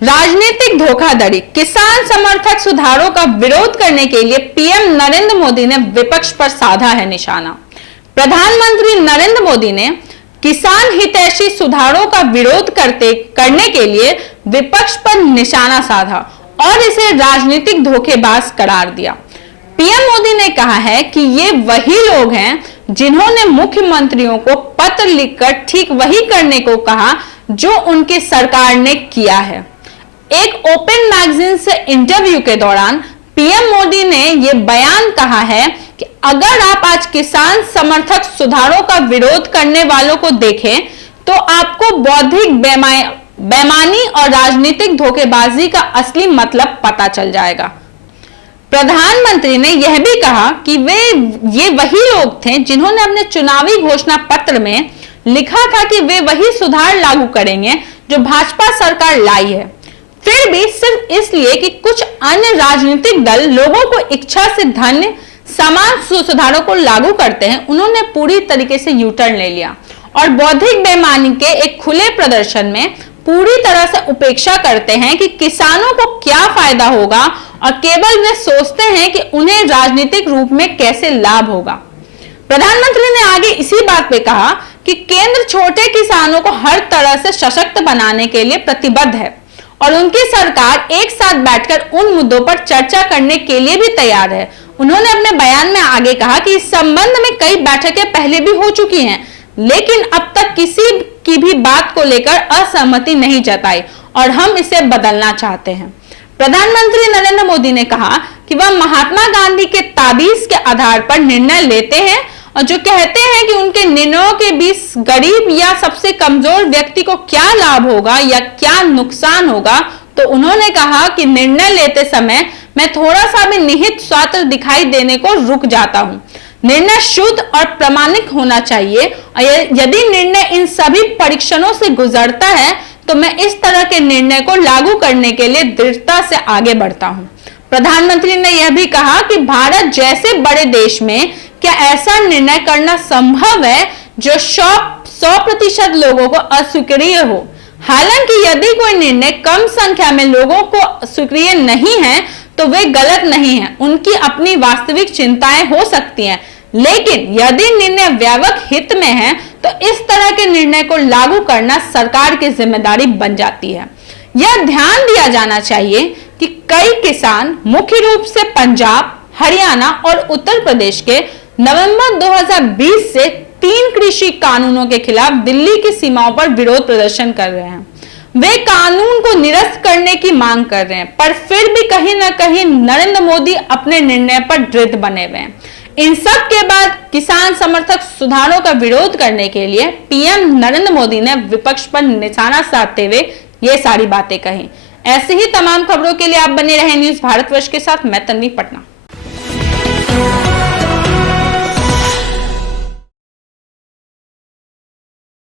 राजनीतिक धोखाधड़ी, किसान समर्थक सुधारों का विरोध करने के लिए पीएम नरेंद्र मोदी ने विपक्ष पर साधा है निशाना। प्रधानमंत्री नरेंद्र मोदी ने किसान हितैषी सुधारों का विरोध करने के लिए विपक्ष पर निशाना साधा और इसे राजनीतिक धोखेबाज करार दिया। पीएम मोदी ने कहा है कि ये वही लोग हैं जिन्होंने मुख्यमंत्रियों को पत्र लिखकर ठीक वही करने को कहा जो उनकी सरकार ने किया है। एक ओपन मैगजीन से इंटरव्यू के दौरान पीएम मोदी ने यह बयान कहा है कि अगर आप आज किसान समर्थक सुधारों का विरोध करने वालों को देखें तो आपको बौद्धिक बेईमानी और राजनीतिक धोखेबाजी का असली मतलब पता चल जाएगा। प्रधानमंत्री ने यह भी कहा कि ये वही लोग थे जिन्होंने अपने चुनावी घोषणा पत्र में लिखा था कि वे वही सुधार लागू करेंगे जो भाजपा सरकार लाई है। फिर भी सिर्फ इसलिए कि कुछ अन्य राजनीतिक दल लोगों को इच्छा से धन समान सुधारों को लागू करते हैं, उन्होंने पूरी तरीके से यू टर्न ले लिया और बौद्धिक बेईमानी के एक खुले प्रदर्शन में पूरी तरह से उपेक्षा करते हैं कि किसानों को क्या फायदा होगा और केवल वे सोचते हैं कि उन्हें राजनीतिक रूप में कैसे लाभ होगा। प्रधानमंत्री ने आगे इसी बात पे कहा कि केंद्र छोटे किसानों को हर तरह से सशक्त बनाने के लिए प्रतिबद्ध है और उनकी सरकार एक साथ बैठकर उन मुद्दों पर चर्चा करने के लिए भी तैयार है। उन्होंने अपने बयान में आगे कहा कि इस संबंध में कई बैठकें पहले भी हो चुकी हैं, लेकिन अब तक किसी की भी बात को लेकर असहमति नहीं जताई और हम इसे बदलना चाहते हैं। प्रधानमंत्री नरेंद्र मोदी ने कहा कि वह महात्मा गांधी के ताबीज के आधार पर निर्णय लेते हैं और जो कहते हैं कि उनके निर्णयों के बीच गरीब या सबसे कमजोर व्यक्ति को क्या लाभ होगा या क्या नुकसान होगा, तो उन्होंने कहा कि निर्णय लेते समय मैं थोड़ा सा भी निहित स्वार्थ दिखाई देने को रुक जाता हूं। निर्णय शुद्ध और प्रामाणिक होना चाहिए और यदि निर्णय इन सभी परीक्षणों से गुजरता है तो मैं इस तरह के निर्णय को लागू करने के लिए दृढ़ता से आगे बढ़ता हूं। प्रधानमंत्री ने यह भी कहा कि भारत जैसे बड़े देश में क्या ऐसा निर्णय करना संभव है जो 100% लोगों को अस्वीकार्य हो। हालांकि यदि कोई निर्णय कम संख्या में लोगों को स्वीकार्य नहीं है तो वे गलत नहीं है, उनकी अपनी वास्तविक चिंताएं हो सकती हैं, लेकिन यदि निर्णय व्यापक हित में है तो इस तरह के निर्णय को लागू करना सरकार की जिम्मेदारी बन जाती है। यह ध्यान दिया जाना चाहिए कि कई किसान मुख्य रूप से पंजाब, हरियाणा और उत्तर प्रदेश के नवंबर 2020 से 3 कृषि कानूनों के खिलाफ दिल्ली की सीमाओं पर विरोध प्रदर्शन कर रहे हैं। वे कानून को निरस्त करने की मांग कर रहे हैं, पर फिर भी कहीं ना कहीं नरेंद्र मोदी अपने निर्णय पर दृढ़ बने हुए हैं। इन सब के बाद किसान समर्थक सुधारों का विरोध करने के लिए पीएम नरेंद्र मोदी ने विपक्ष पर निशाना साधते हुए ये सारी बातें कही। ऐसे ही तमाम खबरों के लिए आप बने रहे न्यूज़ भारतवर्ष के साथ। मैं तन्वी पटना।